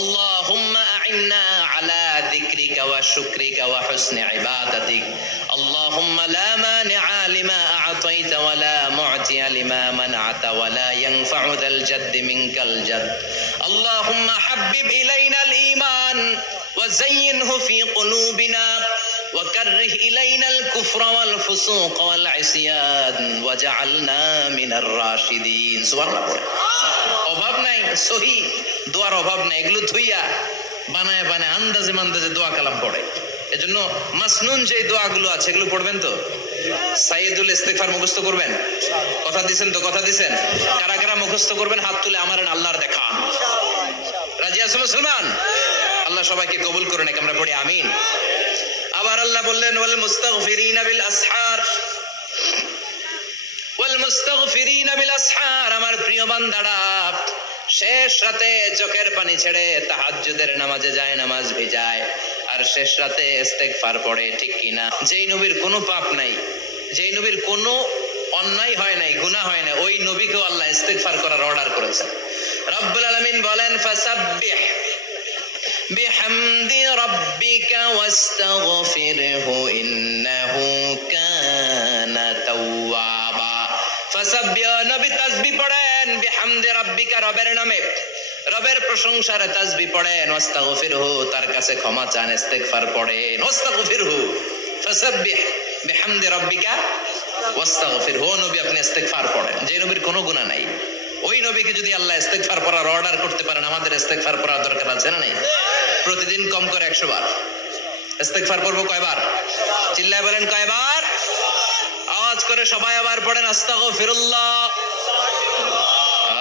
আল্লাহুম্মা আ'inna আলা যিকরিকা ওয়া শুকরিকা ওয়া হুসনি ইবাদাতিক আল্লাহুম্মা লা মানি'a লিমা আ'তাইতা ওয়া লা মু'তিয়া লিমা মান'আতা ওয়া লা ইয়ানফা'ু যাল জাদ্দি মিনকাল জাদ আল্লাহুম্মা হাব্বিব ইলাইনাল ঈমান ওয়া যায়্যিনহু ফি কুলুবিনা ওয়াকাররিহ ইলাইনাল কুফরা ওয়াল ফুসুক ওয়াল ইসয়ান ওয়াজআলনা মিনার রাশিদিন। সুবহানাল্লাহ পড়ে। অভাব নাই, সহি দোয়ার অভাব নাই, এগুলো থুইয়া বানায় বানায় আন্দাজে মান্দাজে দোয়া কালাম পড়ে। এজন্য মাসনুন যে দোয়াগুলো আছে এগুলো পড়বেন তো। সাইয়্যিদুল ইস্তিগফার মুখস্থ করবেন, কথা দিবেন তো, কথা দিবেন। কারা কারা মুখস্থ করবেন হাত তুলে আমার আল্লাহর দেখা। রাজি আছো মুসলমান? আল্লাহ সবাইকে কবুল করুন, আমরা পড়ি আমিন। আবার আল্লাহ বললেন ওয়াল মুস্তাগফিরিনা বিল আসহার, ওয়াল মুস্তাগফিরিনা বিল আসহার, আমার প্রিয় বান্দারা শেষ রাতে চোখের পানি ছেড়ে তাহাজ্জুদের নামাজে যায়, নামাজ ভিজায়, আর শেষ রাতে ইস্তেগফার পড়ে, ঠিক কিনা? যেই নবীর কোনো পাপ নাই, যেই নবীর কোনো অন্যায় হয় নাই, গুনাহ হয় না, ওই নবীকেও আল্লাহ ইস্তেগফার করার অর্ডার করেছেন। রব্বুল আলামিন বলেন ফাসাব্বিহ বিহামদি রাব্বিকা ওয়াস্তাগফিরহু ইন্নাহু কানা তাওয়াবা। ফাসাব্বিহ, নবী তাসবিহ পড়েন, বিহামদি রাব্বিকা, রবের নামে, রবের প্রশংসার তাসবিহ পড়েন, ওয়াস্তাগফিরহু, তার কাছে ক্ষমা চান, ইস্তিগফার পড়েন, ওয়াস্তাগফিরহু, ফাসাব্বিহ বিহামদি রাব্বিকা ওয়াস্তাগফিরহু, নবী আপনি ইস্তিগফার পড়েন। যে নবীর কোনো গুনাহ নাই, ওই নবীকে যদি আল্লাহ ইস্তিগফার পড়ার অর্ডার করতে পারেন, আমাদের ইস্তিগফার পড়ার দরকার আছে না নাই? প্রতিদিন কম করে 100 বার ইস্তিগফার পড়বো। কয়বার? চিল্লায় বলেন কয়বার? আওয়াজ করে সবাই আবার পড়েন আস্তাগফিরুল্লাহ,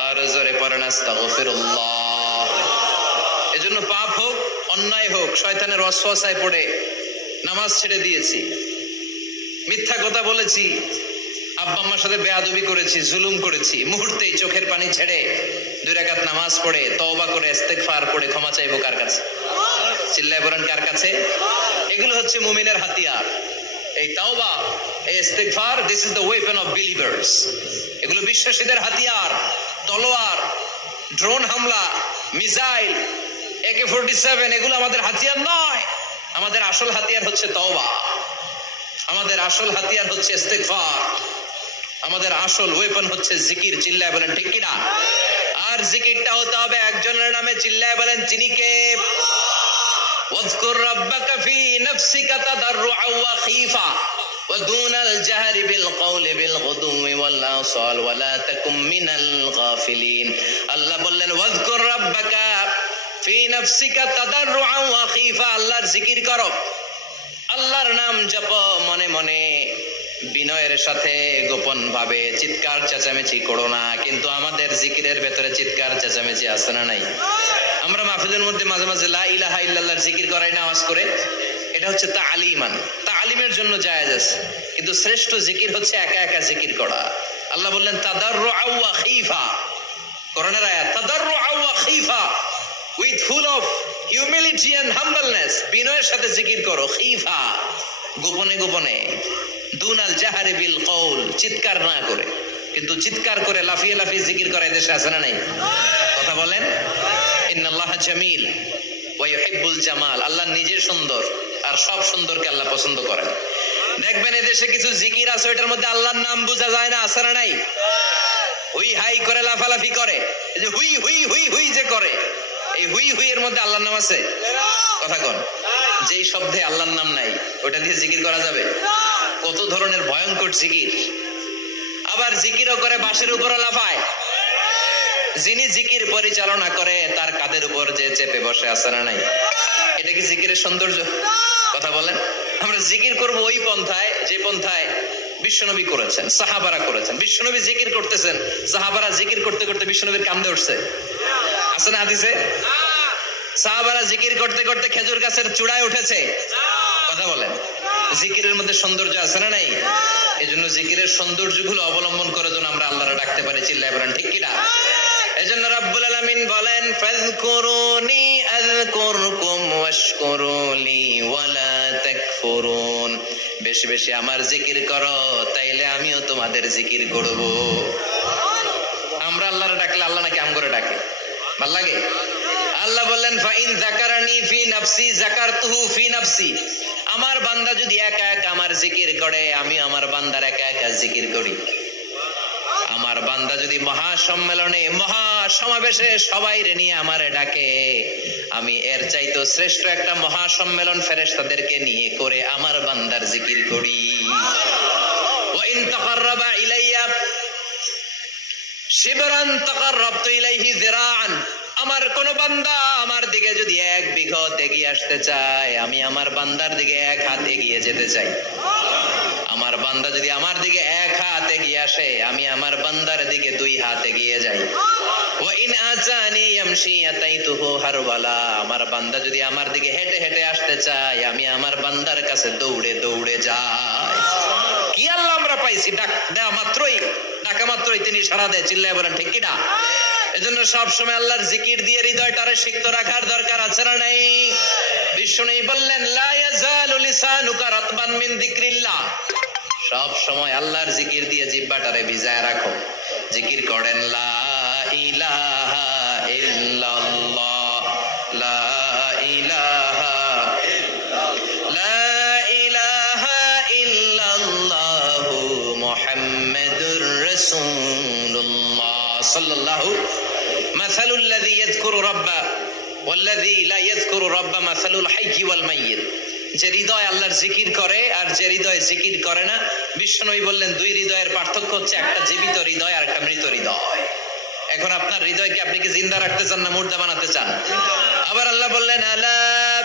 আর জোরে পড়েন আস্তাগফিরুল্লাহ। এজন্য পাপ হোক, অন্যায় হোক, শয়তানের ওয়াসওয়াসায় পড়ে নামাজ ছেড়ে দিয়েছি, মিথ্যা কথা বলেছি, আব্বা আম্মার সাথে বেয়াদবি করেছি, জুলুম করেছি, মুহূর্তেই চোখের পানি ছেড়ে 2 রাকাত নামাজ পড়ে তওবা করে ইস্তিগফার পড়ে ক্ষমা চাইবো কার কাছে? চিল্লায় বলেন কার কাছে? এগুলো হচ্ছে মুমিনের হাতিয়ার। এই তাওবা, এই ইস্তিগফার, this is the weapon of believers. এগুলো বিশ্বাসীদের হাতিয়ার। তলোয়ার, ড্রোন হামলা, মিসাইল, AK-47 এগুলো আমাদের হাতিয়ার নয়। আমাদের আসল হাতিয়ার হচ্ছে তওবা, আমাদের আসল হাতিয়ার হচ্ছে ইস্তিগফার, আমাদের আসল ওয়েপন হচ্ছে জিকির। চিল্লায় বলেন ঠিক কিনা? আর জিকিরটা হতে হবে একজনের নামে। চিল্লায় বলেন তিনি কে? ওয়াজকুর রাব্বাকা ফি নাফসিকা তাদাররুআন ওয়া খীফা ওয়া দুনাল জাহরি বিল কওলি বিল গুদুমি ওয়াল আসাল ওয়া লা তাকুম মিনাল গাফিলিন। আল্লাহ বললেন ওয়াজকুর রাব্বাকা ফি নাফসিকা তাদাররুআন ওয়া খীফা, আল্লাহর জিকির করো, আল্লাহর নাম জপো মনে মনে, বিনয়ের সাথে, গোপন ভাবে, চিৎকার চেঁচামেচি করো না। কিন্তু আমাদের জিকিরের ভেতরে চিৎকার চেঁচামেচি আছে না নাই? আমরা মাহফিলের মধ্যে মাঝে মাঝে লা ইলাহা ইল্লাল্লাহর জিকির করাই না আওয়াজ করে, এটা হচ্ছে তালিমান, তালিমের জন্য জায়েজ আছে। কিন্তু শ্রেষ্ঠ জিকির হচ্ছে একা একা জিকির করা। আল্লাহ বললেন তাদাররুআন ওয়া খীফা, কোরআনের আয়াত, তাদাররুআন ওয়া খীফা, with full of humility and humbleness, বিনয়ের সাথে জিকির করো, খীফা, গোপনে গোপনে, দুনাল জাহারি বিল কওল, চিৎকার না করে। কিন্তু চিৎকার করে লাফিয়ে লাফিয়ে জিকির করা এদেশে আছে না নাই? কথা বলেন। ইন্নাল্লাহা জামিল ওয়া ইউহিব্বুল জামাল, আল্লাহ নিজে সুন্দর, আর সব সুন্দরকে আল্লাহ পছন্দ করেন। দেখবেন এদেশে কিছু জিকির আছে, ওইটার মধ্যে আল্লাহর নাম বোঝা যায় না, আছে না নাই? হুই হাই করে, লাফালাফি করে, এই যে হুই হুই হুই হুই যে করে, এই হুই হুই এর মধ্যে আল্লাহর নাম আছে? কথা কোন? যেই শব্দে আল্লাহর নাম নাই ওটা দিয়ে জিকির করা যাবে? কত ধরনের ভয়ঙ্কর জিকির। আবার জিকিরও করে বাঁশের উপর লাফায়। যিনি জিকির পরিচালনা করে তার কাঁধের উপর যে চেপে বসে, আছে না নাই? এটা কি জিকিরের সৌন্দর্য? কথা বলেন। আমরা জিকির করব ওই পন্থায় যে পন্থায় বিশ্বনবী করেছেন, সাহাবারা করেছেন। বিশ্বনবী জিকির করতেছেন, সাহাবারা জিকির করতে করতে বিশ্বনবীর কান্দে উঠছে, আছে না হাদিসে? সাহাবারা জিকির করতে করতে খেজুর গাছের চূড়ায় উঠেছে। কথা বলেন। জিকিরের মধ্যে সৌন্দর্য আছে না নাই? এজন্য জিকিরের সৌন্দর্যগুলো অবলম্বন করার জন্য আমরা আল্লাহরে ডাকতে পারি। চিল্লায় বলেন ঠিক কিনা? এজন্য রাব্বুল আলামিন বলেন ফাযকুরুনি আযকুরকুম ওয়াশকুরুলি ওয়ালা তাকফুরুন, বেশি বেশি আমার জিকির করো, তাইলে আমিও তোমাদের জিকির করব। আমরা আল্লাহরে ডাকলে আল্লাহ নাকি আমগরে ডাকে? ভাল লাগে? আল্লাহ বললেন ফাইন যাকারানি ফি নাফসি যাকারতুহু ফি নাফসি, আমার বান্দা যদি একা একা আমার জিকির করে, আমি আমার বান্দার একা একা জিকির করি। আমার বান্দা যদি মহা সম্মেলনে, মহা সমাবেশে সবাই রে নিয়ে আমারে ডাকে, আমি এর চাইতো শ্রেষ্ঠ একটা মহাসম্মেলন ফেরেশতাদেরকে নিয়ে করে আমার বান্দার জিকির করি। ওয়া ইন তাকাররাবা ইলাইয়া শিবরান তাকাররাবতু ইলাইহি যিরাআন, আমার কোন বান্দা আমার দিকে যদি 1 বিঘত এগিয়ে আসতে চায়, আমি আমার বান্দার দিকে 1 হাত এগিয়ে যেতে চাই। আমার বান্দা যদি আমার দিকে 1 হাত এগিয়ে আসে, আমি আমার বান্দার দিকে 2 হাত এগিয়ে যাই। ওয়া ইন আতানি ইয়ামশি আতাইতুহু হারওয়ালা, আমার বান্দা যদি আমার দিকে হেঁটে হেঁটে আসতে চায়, আমি আমার বান্দার কাছে দৌড়ে দৌড়ে যাই। কি আল্লাহ আমরা পাইছি, ডাক দেওয়া মাত্রই, ডাকা মাত্রই তিনি সাড়া দেয়। চিল্লায় বলেন ঠিক কিনা? এজন্য সব সময় আল্লাহর জিকির দিয়ে হৃদয়টারে সিক্ত রাখার দরকার আছে না নাই? বিষ্ণু বললেন লা ইয়াজালু লিসানুকা রাতবান মিন যিকরিল্লাহ, সব সময় আল্লাহর জিকির দিয়ে জিহ্বাটারে ভিজায় রাখো। জিকির করেন লা ইলাহা ইল্লাল্লাহ, লা ইলাহা লা ইলাহা ইল্লাল্লাহু মুহাম্মাদুর রাসূলুল্লাহ সাল্লাল্লাহু মাসালুল লাযী ইয়াযকুরু রাব্বা ওয়াল্লাযী লা ইয়াযকুরু রাব্বা মাসালুল হাইয়্যি ওয়াল মাইয়্যিত। যে হৃদয় আল্লাহর জিকির করে আর যে হৃদয় জিকির করে না, বিশ্বনবী বললেন 2 হৃদয়ের পার্থক্য হচ্ছে একটা জীবিত হৃদয় আর একটা মৃত হৃদয়। এখন আপনার হৃদয়কে আপনি কি জিন্দা রাখতে চান না মুর্দা বানাতে চান? আবার আল্লাহ বললেন আলা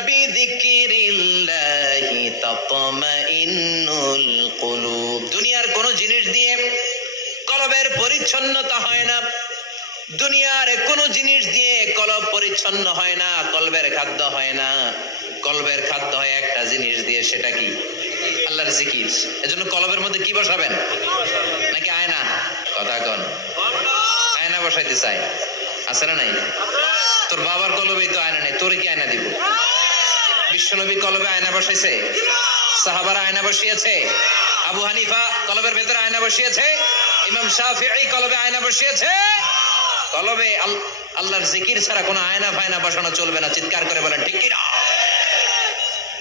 বিযিকরিল্লাহি তাতমাইন্নুল কুলুব। দুনিয়ার কোন জিনিস দিয়ে কলবের পরিচ্ছন্নতা হয় না, দুনিয়ার কোন জিনিস দিয়ে কলব পরিচ্ছন্ন হয় না, কলবের খাদ্য হয় না। কলবের খাদ্য হয় একটা জিনিস দিয়ে, সেটা কি? আল্লাহর জিকির। এজন্য কলবের মধ্যে কি বসাবেন? নাকি আয়না? কথা কোন? আয়না বসাইতে চাই, আছে না নাই? তোর বাবার কলবেই তো আয়না নেই, তোরে কি আয়না দিব? বিশ্বনবী কলবে আয়না বসাইছে, সাহাবারা আয়না বসিয়েছে, আবু হানিফা কলবের ভেতরে আয়না বসিয়েছে, ইমাম শাফিঈ কলবে আয়না বসিয়েছে। কলবে আল্লাহর জিকির ছাড়া কোনো আয়না ফায়না বসানো চলবে না। চিৎকার করে বলেন ঠিক কিনা?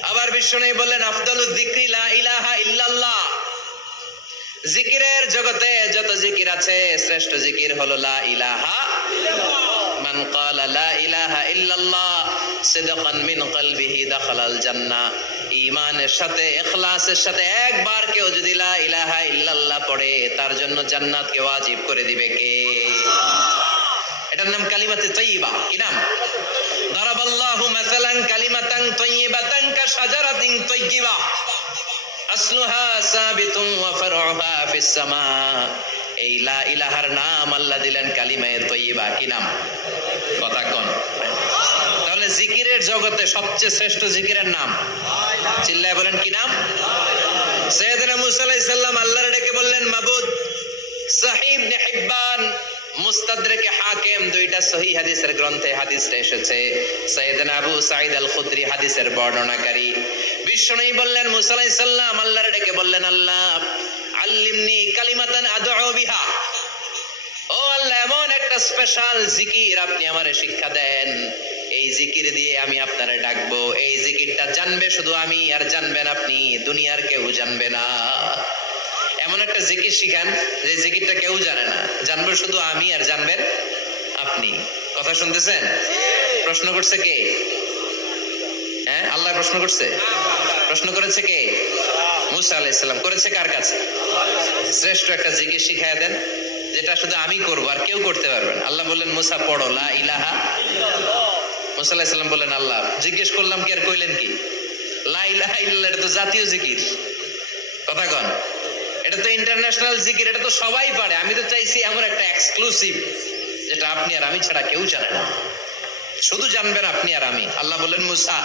আবার বিষ্ণু বললেন আফদালুয যিকরি লা ইলাহা ইল্লাল্লাহ। জিকিরের জগতে যত জিকির আছে, শ্রেষ্ঠ জিকির হলো লা ইলাহা ইল্লাল্লাহ। মান ক্বালা লা ইলাহা ইল্লাল্লাহ সিদকান মিন কলবিহি দাখালাল জান্নাহ। ঈমানের সাথে ইখলাসের সাথে একবার কেউ যদি লা ইলাহা ইল্লাল্লাহ পড়ে, তার জন্য জান্নাতকে ওয়াজিব করে দিবে কে? এটার নাম কালিমাতে তাইয়্যিবা। কি নাম? দারাবাল্লাহু মাসালান কালিমাতান তাইয়্যিবাতান কাশাজারাতিন তাইয়্যিবা আসলুহা সাবিতুন ওয়া ফারউহা ফিস সামা। এই লা ইলাহার নাম আল্লাহ দিলেন কালিমায়ে তাইয়্যিবা। কি নাম? কথা কোন? তাহলে জিকিরের জগতে সবচেয়ে শ্রেষ্ঠ জিকিরের নাম, চিল্লায় বলেন কি নাম? সাইয়েদনা মুসা আলাইহিস সালাম আল্লাহর ডেকে বললেন মাবুদ। সহিহ ইবনে হিব্বান, মুস্তাদরাকে হাকিম, 2টা সহিহ হাদিসের গ্রন্থে হাদিসটা এসেছে। সাইয়েদনা আবু সাঈদ আল খুদরি হাদিসের বর্ণনাকারী। বিশ্বনবী বললেন মুসা আলাইহিস সালাম আল্লাহর ডেকে বললেন আল্লাহ আল্লিমনি কালিমাতান আদউ বিহা, ও আল্লাহ এমন একটা স্পেশাল জিকির আপনি আমারে শিক্ষা দেন, এই জিকির দিয়ে আমি আপনারে ডাকবো। এই জিকিরটা জানবে শুধু আমি, আর জানবেন আপনি, দুনিয়ার কেউ জানবে না। এমন একটা জিকির শিখান যে জিকিরটা কেউ জানে না, জানবো শুধু আমি আর জানবেন আপনি। কথা শুনতেছেন? প্রশ্ন করছে কে? হ্যাঁ, আল্লাহ প্রশ্ন করছে। প্রশ্ন করেছে কে? মুসা আলাইহিস সালাম। করেছে কার কাছে? শ্রেষ্ঠ একটা জিকির শিখায় দেন যেটা শুধু আমি করবো আর কেউ করতে পারবে না। আল্লাহ বললেন মুসা পড়ো লা ইলাহা ইল্লাল্লাহ। মুসা আলাইহিস সালাম বললেন আল্লাহ জিজ্ঞেস করলাম কি আর কইলেন কি? লা ইলাহা ইল্লাল্লাহ এটা তো জাতীয় জিকির। কথা কন? এটা তো ইন্টারন্যাশনাল জিকির, এটা তো সবাই পারে। আমি তো চাইছি এমন একটা এক্সক্লুসিভ যেটা আপনি আর আমি ছাড়া কেউ জানে না, শুধু জানবেন আপনি আর আমি। আল্লাহ বললেন মুসা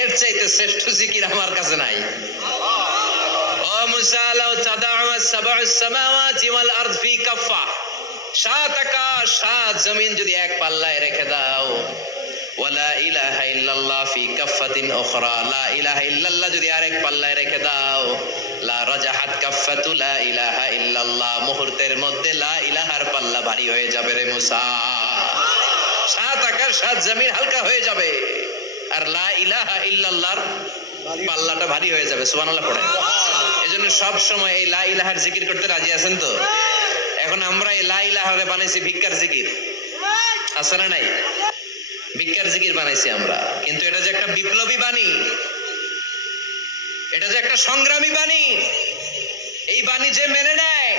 এর চাইতে শ্রেষ্ঠ জিকির আমার কাছে নাই। ও মুসা লাউ তাদাউ সাবউস সামাওয়াতি ওয়াল আরদ ফি কাফা, 7 আকাশ 7 জমিন যদি এক পাল্লায় রেখে দাও, ওয়ালা ইলাহা ইল্লাল্লাহ ফি কাফাতিন উখরা, লা ইলাহা ইল্লাল্লাহ যদি আরেক পাল্লায় রেখে দাও, লা রাজাহাত কাফাতু লা ইলাহা ইল্লাল্লাহ, মুহূর্তের মধ্যে লা ইলাহার পাল্লা ভারী হয়ে যাবে রে মুসা। 7 আকাশ 7 জমিন হালকা হয়ে যাবে আর লা ইলাহা ইল্লাল্লাহর পাল্লাটা ভারী হয়ে যাবে। সুবহানাল্লাহ পড়েন। এজন্য সব সময় এই লা ইলাহার জিকির করতে রাজি আছেন তো? এখন আমরা এই লা ইলাহারে বানাইছি ভিক্ষার জিকির। আছে না নাই? ভিক্ষার জিকির বানাইছি আমরা, কিন্তু এটা যে একটা বিপ্লবী বাণী, এটা যে একটা সংগ্রামী বাণী, এই বাণী যে মেনে নেয়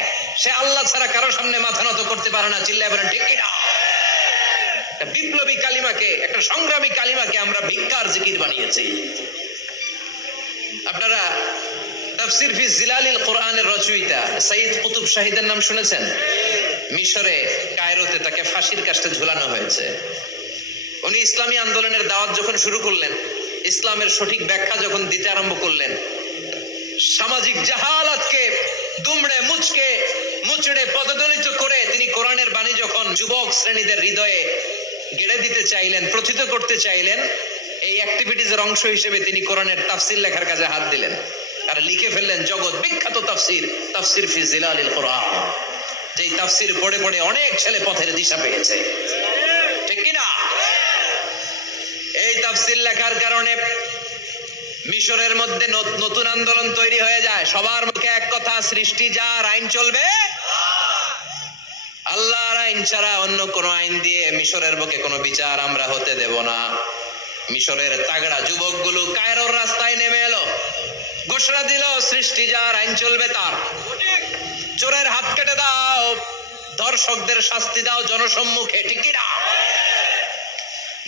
সে আল্লাহ ছাড়া কারো সামনে মাথা নত করতে পারে না। চিল্লায় বলেন ঠিক কিনা? একটা বিপ্লবী কালিমাকে, একটা সংগ্রামী কালিমাকে আমরা ভিক্ষার জিকির বানিয়েছি। আপনারা তাফসীর ফি জিলালিল কোরআনের রচয়িতা সাইয়্যিদ কুতুব শাহীদের নাম শুনেছেন? মিশরে কায়রোতে তাকে ফাঁসির কাস্টে ঝুলানো হয়েছে। উনি ইসলামী আন্দোলনের দাওয়াত যখন শুরু করলেন, ইসলামের সঠিক ব্যাখ্যা যখন দিতে আরম্ভ করলেন, সামাজিক জাহালাতকে দুমড়ে মুচড়ে পদদলিত করে তিনি কোরআনের বাণী যখন যুবক শ্রেণীদের হৃদয়ে গেড়ে দিতে চাইলেন, প্রথিত করতে চাইলেন, এই অ্যাক্টিভিটিজের অংশ হিসেবে তিনি কোরআনের তাফসীর লেখার কাজে হাত দিলেন আর লিখে ফেললেন জগৎ বিখ্যাত তাফসীর, তাফসীর ফি জিলালিল কোরআন। যেই তাফসীর পড়ে পড়ে অনেক ছেলে পথের দিশা পেয়েছে, ঠিক কিনা? এই তাফসীর লেখার কারণে মিশরের মধ্যে নতুন আন্দোলন তৈরি হয়ে যায়। সবার মুখে এক কথা, সৃষ্টি যার, আইন চলবে আল্লাহর আইন ছাড়া অন্য কোন আইন দিয়ে মিশরের বুকে কোনো বিচার আমরা হতে দেব না। মিশরের তাগড়া যুবকগুলো কায়রোর রাস্তায় নেমে এলো, ঘোষণা দিল সৃষ্টি যার, আইন চলবে তার। চোরের হাত কেটে দাও, ধর্ষকদের শাস্তি দাও জনসম্মুখে, ঠিক কিনা?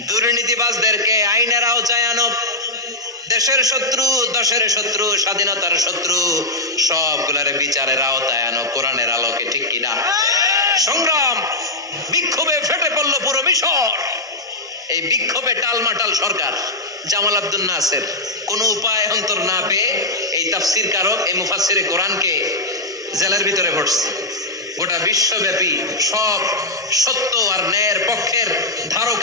দুর্নীতিবাজদেরকে আইনের আওতায় আনো। দেশের শত্রু, দশের শত্রু, স্বাধীনতার শত্রু সবগুলারে বিচারের আওতায় আনো কোরআনের আলোকে, ঠিক কিনা? সংগ্রাম, বিক্ষোভে ফেটে পড়ল পুরো মিশর। এই বিক্ষোভে টালমাটাল সরকার, জামাল আব্দুল নাসের কোন উপায় অন্তর না পেয়ে এই তাফসীর কারক, এই মুফাসসিরে কোরআনকে জেলের ভিতরে ভরছে। গোটা বিশ্বব্যাপী সব সত্য আর ন্যায়ের পক্ষের ধারক